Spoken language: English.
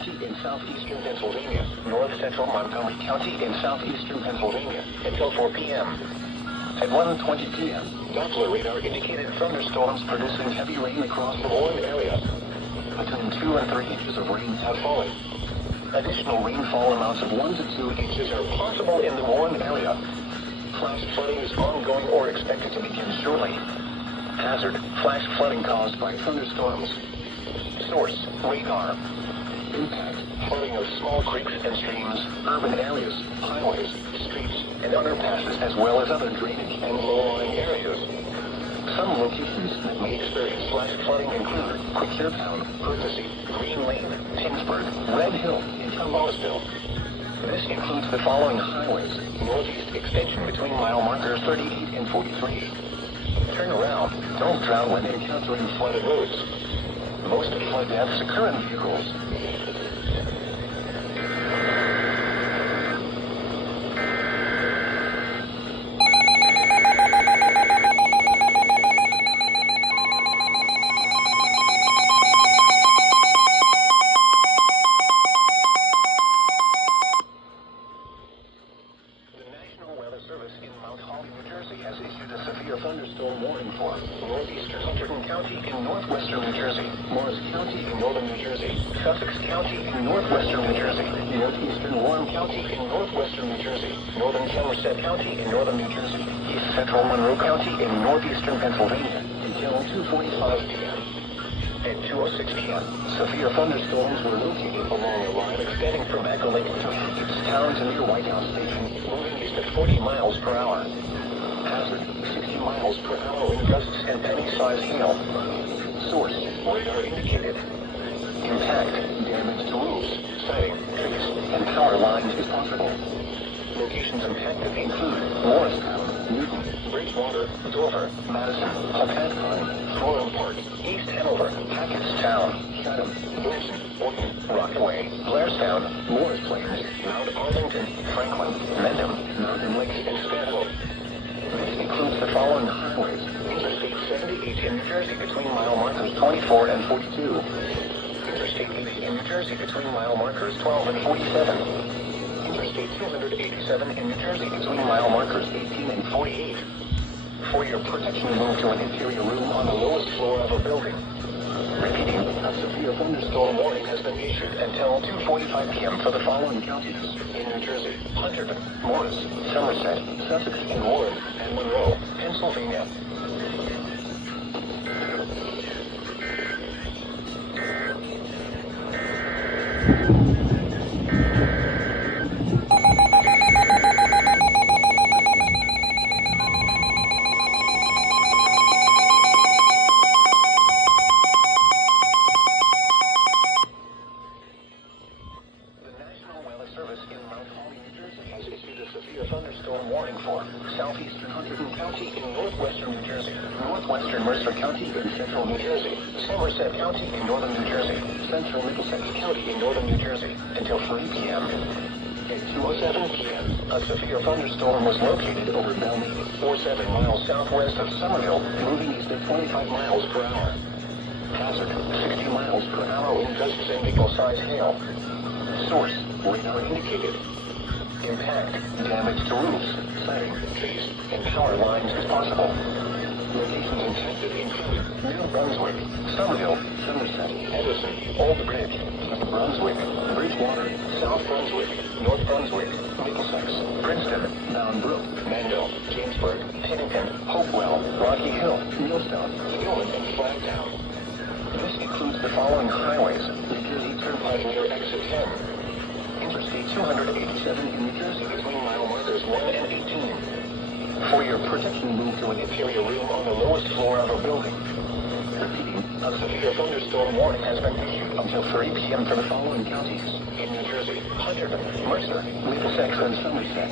County in southeastern Pennsylvania, north central Montgomery County in southeastern Pennsylvania, until 4 p.m. At 1:20 p.m., Doppler radar indicated thunderstorms producing heavy rain across the warned area. Between 2 and 3 inches of rain have fallen. Additional rainfall amounts of 1 to 2 inches are possible in the warned area. Flash flooding is ongoing or expected to begin shortly. Hazard: flash flooding caused by thunderstorms. Source: radar. Impact: flooding of small creeks and streams, urban areas, highways, streets, and underpasses, as well as other drainage and low-lying areas. Some locations that may experience flash flooding include Quakertown, Green Lane, Tingsburg, Red Hill, and Thomasville. This includes the following highways: northeast extension between mile markers 38 and 43. Turn around. Don't drown when encountering flooded roads. Most flood deaths occur in vehicles. Service in Mount Holly, New Jersey has issued a severe thunderstorm warning for northeastern Hunterdon County in northwestern New Jersey, Morris County in northern New Jersey, Sussex County in northwestern New Jersey, northeastern Warren County in northwestern New Jersey, northern Somerset County in northern New Jersey, east central Monroe County in northeastern Pennsylvania until 2:45 p.m. At 2:06 p.m., severe thunderstorms were located along a line extending from Echo Lake to Town to near White House Station, moving east at 40 miles per hour. Hazard: 60 miles per hour wind gusts and penny-sized hail. Source: radar indicated. Impact: damage to roofs, siding, trees, and power lines is possible. Locations impacted include Morristown, Newton, Bridgewater, Dover, Madison, Hopatcong, Florham Park, East Hanover, Hackettstown, Chatham, Wilson, Orton, Rockaway, Blairstown, Morris Plains, Mount Arlington, Franklin, Mendham, Mountain Lakes, and Stanhope. This includes the following highways: Interstate 78 in New Jersey between mile markers 24 and 42. Interstate 80 in New Jersey between mile markers 12 and 47. Interstate 287 in New Jersey between mile markers 18 and 48. For your protection, move to an interior room on the lowest floor of a building. Repeating, a severe thunderstorm warning has been issued until 2:45 p.m. for the following counties in New Jersey: Hunterdon, Morris, Somerset, Sussex, and Warren, and Monroe, Pennsylvania. Service in Mount Holly, New Jersey has issued a severe thunderstorm warning for southeastern Hunterdon County in northwestern New Jersey, northwestern Mercer County in central New Jersey, Somerset County in northern New Jersey, central Middlesex County in northern New Jersey until 3 p.m. At 2:07 p.m., a severe thunderstorm was located over Belmead, 47 miles southwest of Somerville, moving east at 25 miles per hour. Hazard: 60 miles per hour wind gusts and vehicle-sized hail. Source: radar indicated. Impact: damage to roofs, siding, trees, and power lines is possible. Locations impacted include New Brunswick, Somerville, Somerset, Edison, Old Bridge, East Brunswick, Bridgewater, South Brunswick, North Brunswick, Middlesex, Princeton, Bound Brook, Mandel, Jamesburg, Pennington, Hopewell, Rocky Hill, Millstone, Stillman, and Flagtown. This includes the following highways: New Jersey Turnpike near Exit 10, Interstate 287 in New Jersey between mile markers 1 and 18. For your protection, move to an interior room on the lowest floor of a building. Repeating, a severe thunderstorm warning has been issued until 3 p.m. for the following counties in New Jersey: Hunterdon, Mercer, Middlesex, and Somerset.